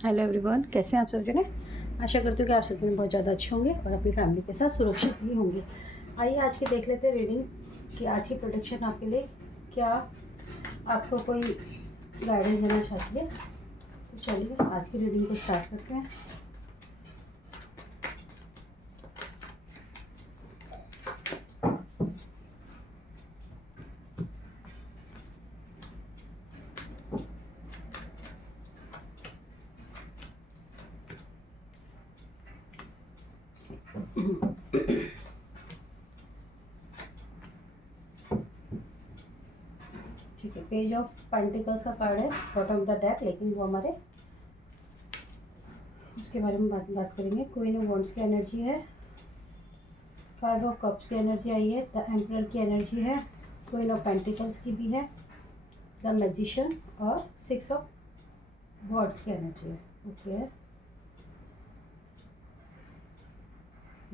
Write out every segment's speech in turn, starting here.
Hello everyone, कैसे हैं आप सब जने। आशा करती हूँ कि आप सब जने बहुत ज़्यादा अच्छे होंगे और अपनी फैमिली के साथ सुरक्षित भी होंगे। आइए आज के देख लेते हैं रीडिंग कि आज की प्रोडिक्शन आपके लिए क्या आपको कोई गाइडेंस देना चाहती है। तो चलिए आज की रीडिंग को स्टार्ट करते हैं। ठीक है, पेज ऑफ पेंटिकल्स का कार्ड है बॉटम ऑफ द डेक, लेकिन वो हमारे उसके बारे में बात करेंगे। क्वीन ऑफ वॉन्ड्स की एनर्जी है, 5 ऑफ कप्स की एनर्जी आई है, द एम्परर की एनर्जी है, क्वीन ऑफ पेंटिकल्स की भी है, द मैजिशियन और 6 ऑफ वॉन्ड्स की एनर्जी है। ओके,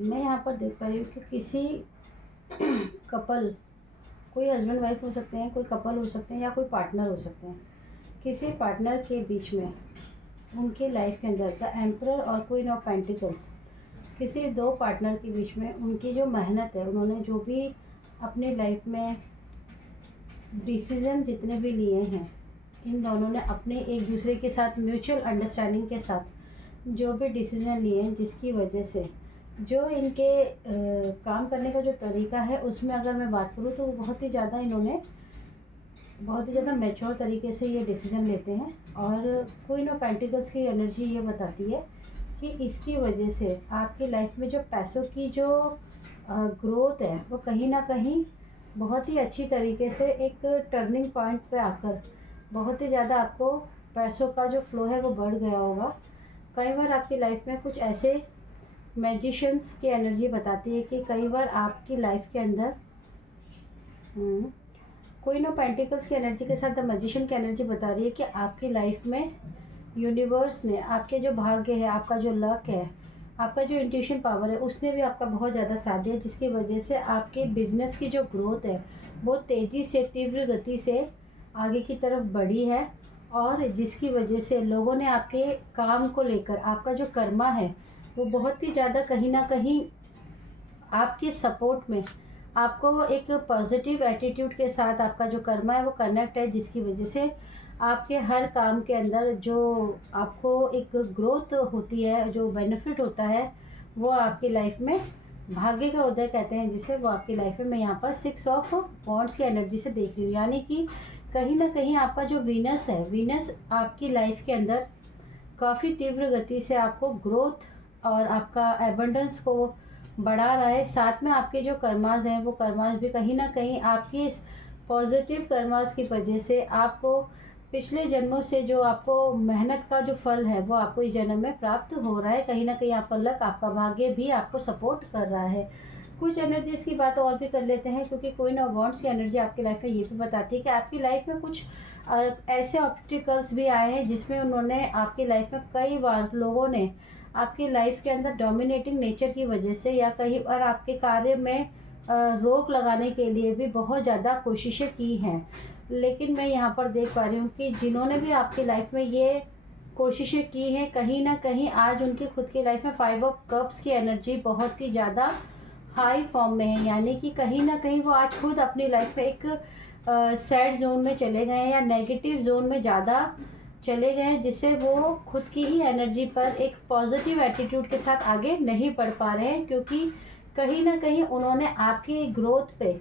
मैं यहाँ पर देख पा रही हूँ कि किसी कपल, कोई हस्बैंड वाइफ हो सकते हैं, कोई कपल हो सकते हैं या कोई पार्टनर हो सकते हैं। किसी पार्टनर के बीच में उनके लाइफ के अंदर द एम्परर और क्वीन ऑफ पेंटिकल्स, किसी दो पार्टनर के बीच में उनकी जो मेहनत है, उन्होंने जो भी अपनी लाइफ में डिसीजन जितने भी लिए हैं, इन दोनों ने अपने एक दूसरे के साथ म्यूचुअल अंडरस्टैंडिंग के साथ जो भी डिसीजन लिए हैं, जिसकी वजह से जो इनके काम करने का जो तरीका है उसमें अगर मैं बात करूँ तो वो बहुत ही ज़्यादा मैच्योर तरीके से ये डिसीज़न लेते हैं। और क्वीन ऑफ पेंटिकल्स की एनर्जी ये बताती है कि इसकी वजह से आपकी लाइफ में जो पैसों की जो ग्रोथ है वो कहीं ना कहीं बहुत ही अच्छी तरीके से एक टर्निंग पॉइंट पे आकर बहुत ही ज़्यादा आपको पैसों का जो फ्लो है वो बढ़ गया होगा। कई बार आपकी लाइफ में कुछ ऐसे मैजिशियंस की एनर्जी बताती है कि कई बार आपकी लाइफ के अंदर क्वीन ऑफ पेंटिकल्स की एनर्जी के साथ द मैजिशियन की एनर्जी बता रही है कि आपकी लाइफ में यूनिवर्स ने आपके जो भाग्य है, आपका जो लक है, आपका जो इंट्यूशन पावर है, उसने भी आपका बहुत ज़्यादा साथ दिया, जिसकी वजह से आपके बिजनेस की जो ग्रोथ है वो तेज़ी से, तीव्र गति से आगे की तरफ बढ़ी है। और जिसकी वजह से लोगों ने आपके काम को लेकर, आपका जो कर्मा है वो बहुत ही ज़्यादा कहीं ना कहीं आपके सपोर्ट में आपको एक पॉजिटिव एटीट्यूड के साथ आपका जो कर्मा है वो कनेक्ट है, जिसकी वजह से आपके हर काम के अंदर जो आपको एक ग्रोथ होती है, जो बेनिफिट होता है, वो आपकी लाइफ में भाग्य का उदय कहते हैं जिसे, वो आपकी लाइफ में मैं यहाँ पर 6 ऑफ वॉन्ड्स की एनर्जी से देख रही हूँ। यानी कि कहीं ना कहीं आपका जो वीनस है, वीनस आपकी लाइफ के अंदर काफ़ी तीव्र गति से आपको ग्रोथ और आपका एबंडेंस को बढ़ा रहा है। साथ में आपके जो कर्मास हैं वो कर्मास भी कहीं ना कहीं आपकी इस पॉजिटिव कर्मास की वजह से आपको पिछले जन्मों से जो आपको मेहनत का जो फल है वो आपको इस जन्म में प्राप्त हो रहा है। कहीं ना कहीं आपका लक, आपका भाग्य भी आपको सपोर्ट कर रहा है। कुछ एनर्जीज की बात और भी कर लेते हैं, क्योंकि क्वीन ऑफ वॉन्ड्स की एनर्जी आपकी लाइफ में ये भी बताती है कि आपकी लाइफ में कुछ ऐसे ऑब्स्टिकल्स भी आए हैं जिसमें उन्होंने आपकी लाइफ में कई बार लोगों ने आपकी लाइफ के अंदर डोमिनेटिंग नेचर की वजह से या कहीं पर आपके कार्य में रोक लगाने के लिए भी बहुत ज़्यादा कोशिशें की हैं। लेकिन मैं यहाँ पर देख पा रही हूँ कि जिन्होंने भी आपकी लाइफ में ये कोशिशें की हैं, कहीं ना कहीं आज उनकी खुद की लाइफ में 5 ऑफ कप्स की एनर्जी बहुत ही ज़्यादा हाई फॉर्म में है। यानी कि कहीं ना कहीं वो आज खुद अपनी लाइफ में एक सैड जोन में चले गए हैं या नेगेटिव जोन में ज़्यादा चले गए हैं, जिससे वो खुद की ही एनर्जी पर एक पॉजिटिव एटीट्यूड के साथ आगे नहीं बढ़ पा रहे हैं। क्योंकि कहीं ना कहीं उन्होंने आपकी ग्रोथ पे,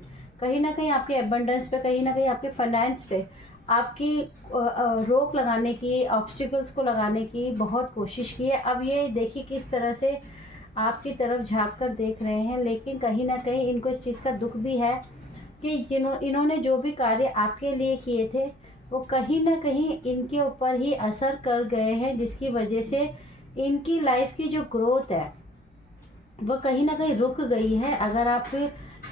कहीं ना कहीं आपके एबंडेंस पे, कहीं ना कहीं आपके फाइनेंस पे आपकी रोक लगाने की, ऑब्स्टिकल्स को लगाने की बहुत कोशिश की है। अब ये देखिए किस तरह से आपकी तरफ झांक कर देख रहे हैं, लेकिन कहीं ना कहीं इनको इस चीज़ का दुख भी है कि इन्होंने जो भी कार्य आपके लिए किए थे वो कहीं ना कहीं इनके ऊपर ही असर कर गए हैं, जिसकी वजह से इनकी लाइफ की जो ग्रोथ है वो कहीं ना कहीं रुक गई है। अगर आप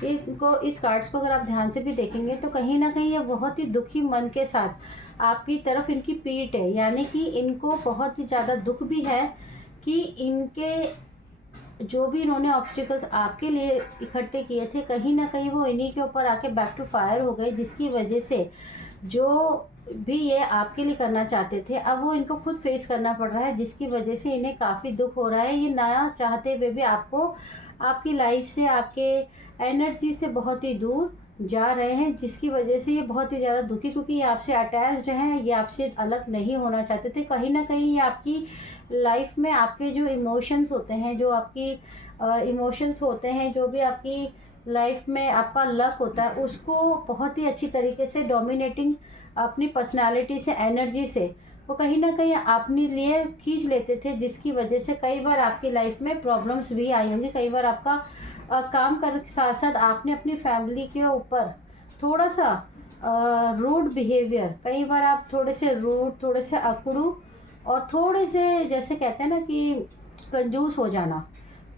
इस कार्ड्स को अगर आप ध्यान से भी देखेंगे तो कहीं ना कहीं ये बहुत ही दुखी मन के साथ आपकी तरफ इनकी पीठ है। यानी कि इनको बहुत ही ज़्यादा दुख भी है कि इनके जो भी इन्होंने ऑब्स्टिकल्स आपके लिए इकट्ठे किए थे, कहीं ना कहीं वो इन्हीं के ऊपर आके बैक टू फायर हो गए, जिसकी वजह से जो भी ये आपके लिए करना चाहते थे, अब वो इनको खुद फेस करना पड़ रहा है, जिसकी वजह से इन्हें काफ़ी दुख हो रहा है। ये ना चाहते हुए भी आपको आपकी लाइफ से, आपके एनर्जी से बहुत ही दूर जा रहे हैं, जिसकी वजह से ये बहुत ही ज़्यादा दुखी, क्योंकि ये आपसे अटैच्ड हैं, ये आपसे अलग नहीं होना चाहते थे। कहीं ना कहीं ये आपकी लाइफ में आपके जो इमोशंस होते हैं, जो आपकी इमोशंस होते हैं, जो भी आपकी लाइफ में आपका लक होता है, उसको बहुत ही अच्छी तरीके से डोमिनेटिंग अपनी पर्सनालिटी से, एनर्जी से वो कहीं ना कहीं अपने लिए खींच लेते थे, जिसकी वजह से कई बार आपकी लाइफ में प्रॉब्लम्स भी आई होंगी। कई बार आपका काम कर साथ साथ आपने अपनी फैमिली के ऊपर थोड़ा सा रूड बिहेवियर, कई बार आप थोड़े से रूड, थोड़े से अकड़ू और थोड़े से जैसे कहते हैं ना कि कंजूस हो जाना,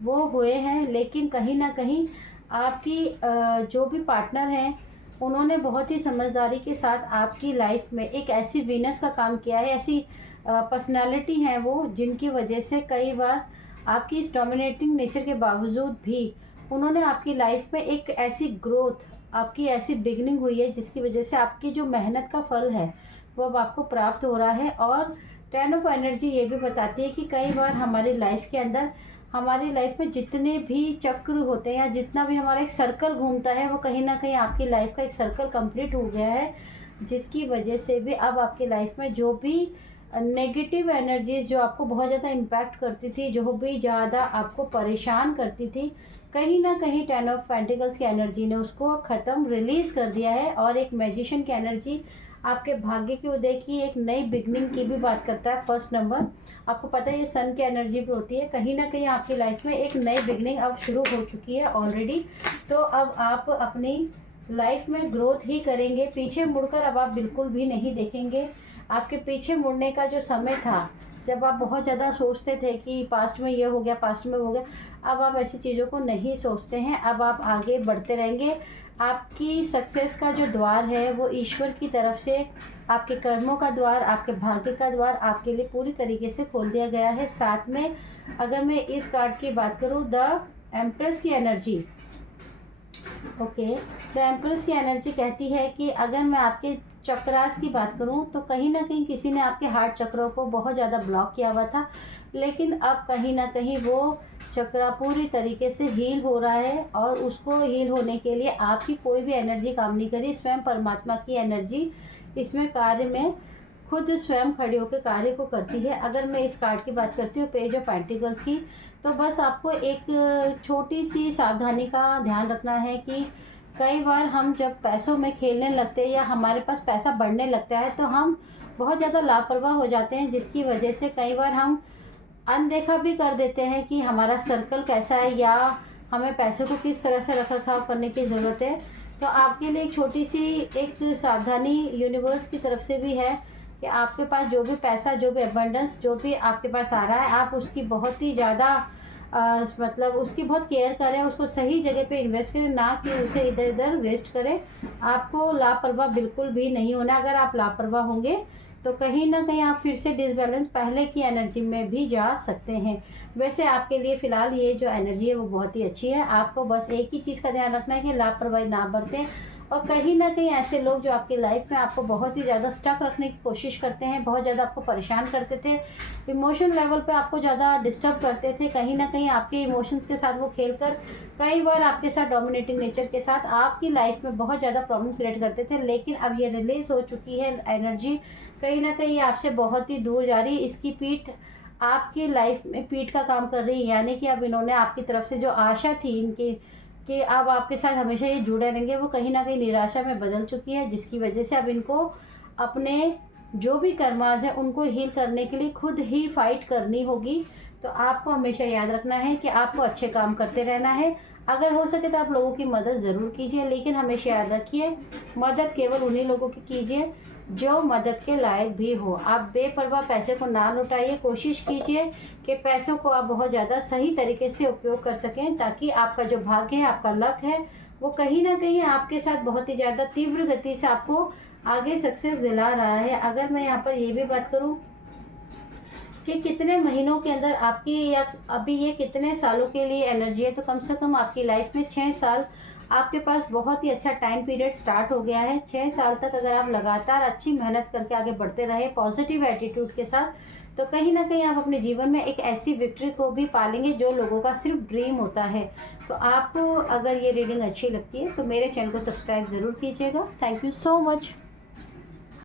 वो हुए हैं। लेकिन कहीं ना कहीं आपकी जो भी पार्टनर हैं, उन्होंने बहुत ही समझदारी के साथ आपकी लाइफ में एक ऐसी वीनस का काम किया है, ऐसी पर्सनालिटी हैं वो, जिनकी वजह से कई बार आपकी इस डोमिनेटिंग नेचर के बावजूद भी उन्होंने आपकी लाइफ में एक ऐसी ग्रोथ, आपकी ऐसी बिगनिंग हुई है, जिसकी वजह से आपकी जो मेहनत का फल है वो अब आपको प्राप्त हो रहा है। और 10 ऑफ एनर्जी ये भी बताती है कि कई बार हमारी लाइफ के अंदर, हमारी लाइफ में जितने भी चक्र होते हैं या जितना भी हमारा एक सर्कल घूमता है, वो कहीं ना कहीं आपकी लाइफ का एक सर्कल कंप्लीट हो गया है, जिसकी वजह से भी अब आपकी लाइफ में जो भी नेगेटिव एनर्जीज जो आपको बहुत ज़्यादा इम्पैक्ट करती थी, जो भी ज़्यादा आपको परेशान करती थी, कहीं ना कहीं 10 ऑफ पेंटिकल्स की एनर्जी ने उसको ख़त्म, रिलीज़ कर दिया है। और एक मैजिशियन की एनर्जी आपके भाग्य के उदय की, एक नई बिगनिंग की भी बात करता है। फर्स्ट नंबर, आपको पता है ये सन की एनर्जी भी होती है। कहीं ना कहीं आपकी लाइफ में एक नई बिगनिंग अब शुरू हो चुकी है ऑलरेडी। तो अब आप अपनी लाइफ में ग्रोथ ही करेंगे, पीछे मुड़कर अब आप बिल्कुल भी नहीं देखेंगे। आपके पीछे मुड़ने का जो समय था, जब आप बहुत ज़्यादा सोचते थे कि पास्ट में ये हो गया, पास्ट में हो गया, अब आप ऐसी चीज़ों को नहीं सोचते हैं। अब आप आगे बढ़ते रहेंगे। आपकी सक्सेस का जो द्वार है वो ईश्वर की तरफ से, आपके कर्मों का द्वार, आपके भाग्य का द्वार आपके लिए पूरी तरीके से खोल दिया गया है। साथ में अगर मैं इस कार्ड की बात करूँ, द एम्प्रेस की एनर्जी, ओके, द एम्प्रेस की एनर्जी कहती है कि अगर मैं आपके चक्रास की बात करूं, तो कहीं ना कहीं किसी ने आपके हार्ट चक्रों को बहुत ज़्यादा ब्लॉक किया हुआ था, लेकिन अब कहीं ना कहीं वो चक्रा पूरी तरीके से हील हो रहा है। और उसको हील होने के लिए आपकी कोई भी एनर्जी काम नहीं करी, स्वयं परमात्मा की एनर्जी इसमें कार्य में खुद स्वयं खड़े होकर कार्य को करती है। अगर मैं इस कार्ड की बात करती हूँ, पेज ऑफ पेंटिकल्स की, तो बस आपको एक छोटी सी सावधानी का ध्यान रखना है कि कई बार हम जब पैसों में खेलने लगते हैं या हमारे पास पैसा बढ़ने लगता है, तो हम बहुत ज़्यादा लापरवाह हो जाते हैं, जिसकी वजह से कई बार हम अनदेखा भी कर देते हैं कि हमारा सर्कल कैसा है या हमें पैसों को किस तरह से रख रखाव करने की ज़रूरत है। तो आपके लिए एक छोटी सी एक सावधानी यूनिवर्स की तरफ से भी है कि आपके पास जो भी पैसा, जो भी अबंडेंस जो भी आपके पास आ रहा है, आप उसकी बहुत ही ज़्यादा मतलब उसकी बहुत केयर करें, उसको सही जगह पे इन्वेस्ट करें, ना कि उसे इधर उधर वेस्ट करें। आपको लापरवाह बिल्कुल भी नहीं होना। अगर आप लापरवाह होंगे तो कहीं ना कहीं आप फिर से डिसबैलेंस पहले की एनर्जी में भी जा सकते हैं। वैसे आपके लिए फ़िलहाल ये जो एनर्जी है वो बहुत ही अच्छी है। आपको बस एक ही चीज़ का ध्यान रखना है कि लापरवाही ना बरतें। और कहीं ना कहीं ऐसे लोग जो आपकी लाइफ में आपको बहुत ही ज़्यादा स्टक रखने की कोशिश करते हैं, बहुत ज़्यादा आपको परेशान करते थे, इमोशन लेवल पे आपको ज़्यादा डिस्टर्ब करते थे, कहीं ना कहीं आपके इमोशंस के साथ वो खेलकर कई बार आपके साथ डोमिनेटिंग नेचर के साथ आपकी लाइफ में बहुत ज़्यादा प्रॉब्लम क्रिएट करते थे, लेकिन अब ये रिलीज़ हो चुकी है एनर्जी, कहीं ना कहीं आपसे बहुत ही दूर जा रही है। इसकी पीठ आपकी लाइफ में पीठ का काम कर रही है, यानी कि अब इन्होंने आपकी तरफ से जो आशा थी इनकी कि अब आपके साथ हमेशा ये जुड़े रहेंगे, वो कहीं ना कहीं निराशा में बदल चुकी है, जिसकी वजह से अब इनको अपने जो भी कर्माज है उनको हील करने के लिए खुद ही फाइट करनी होगी। तो आपको हमेशा याद रखना है कि आपको अच्छे काम करते रहना है। अगर हो सके तो आप लोगों की मदद ज़रूर कीजिए, लेकिन हमेशा याद रखिए मदद केवल उन्हीं लोगों की कीजिए जो मदद के लायक भी हो। आप बेपरवाह पैसे को ना लुटाइए, कोशिश कीजिए कि पैसों को आप बहुत ज़्यादा सही तरीके से उपयोग कर सकें, ताकि आपका जो भाग्य है, आपका लक है, वो कहीं ना कहीं आपके साथ बहुत ही ज़्यादा तीव्र गति से आपको आगे सक्सेस दिला रहा है। अगर मैं यहाँ पर ये भी बात करूँ कि कितने महीनों के अंदर आपकी या अभी ये कितने सालों के लिए एनर्जी है, तो कम से कम आपकी लाइफ में 6 साल आपके पास बहुत ही अच्छा टाइम पीरियड स्टार्ट हो गया है। 6 साल तक अगर आप लगातार अच्छी मेहनत करके आगे बढ़ते रहे पॉजिटिव एटीट्यूड के साथ, तो कहीं न कहीं आप अपने जीवन में एक ऐसी विक्ट्री को भी पालेंगे जो लोगों का सिर्फ़ ड्रीम होता है। तो आपको अगर ये रीडिंग अच्छी लगती है तो मेरे चैनल को सब्सक्राइब ज़रूर कीजिएगा। Thank you so much.